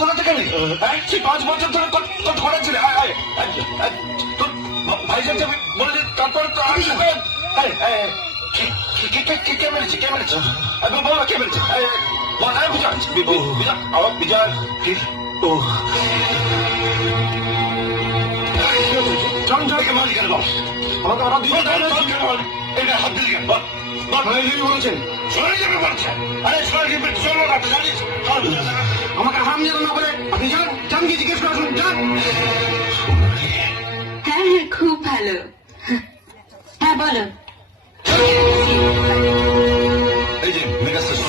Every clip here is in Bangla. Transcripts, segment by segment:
কোথা থেকে এলি? সেই 5 বছর ধরে তোর ঘরে ছিল তোর ভাইজান যাবে বলে তারপরে তো আর কে মেরেছে বল কে মেরেছে বিজয় ও জনকে মারি কেন বল আমাকে ওরা দিয়ে এটা হাত দিলি কেন বল বলছেন শরীর যাবে বলছে আরে শরীর চলো না জানিস আমাকে হাম যেন না বলে আপনি যান গিয়ে জিজ্ঞেস করে শুনুন যান। হ্যাঁ হ্যাঁ খুব ভালো। হ্যাঁ বলো। এই যে মেগা স্টেশন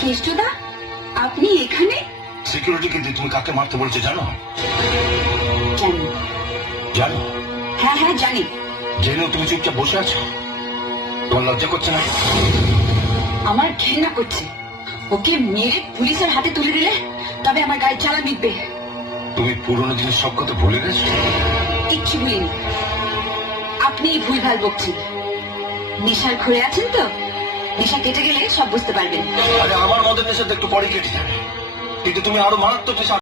কেষ্টদা আপনি এখানে? সিকিউরিটি কিন্তু তুমি কাকে মারতে বলছো জানো? জানি। জানো? হ্যাঁ হ্যাঁ জানি। জেনেও তুমি চুপচাপ বসে আছো? তোমার লজ্জা করছে না? আমার ঘৃণা করছে। ওকে মেরে পুলিশের হাতে তুলে দিলে তবে আমার গায়ে চালা মিটবে। তুমি পুরোনো দিনের সব কথা ভুলে গেছো? কিচ্ছু ভুলিনি। আপনি ভুলভাল বকছেন। নেশার ঘুরে আছেন তো? নেশা কেটে গেলে সব বুঝতে পারবেন। আরে আমার মদের নেশা তো একটু পরে কেটে যাবে, কিন্তু তুমি আরো মারাত্মক নেশা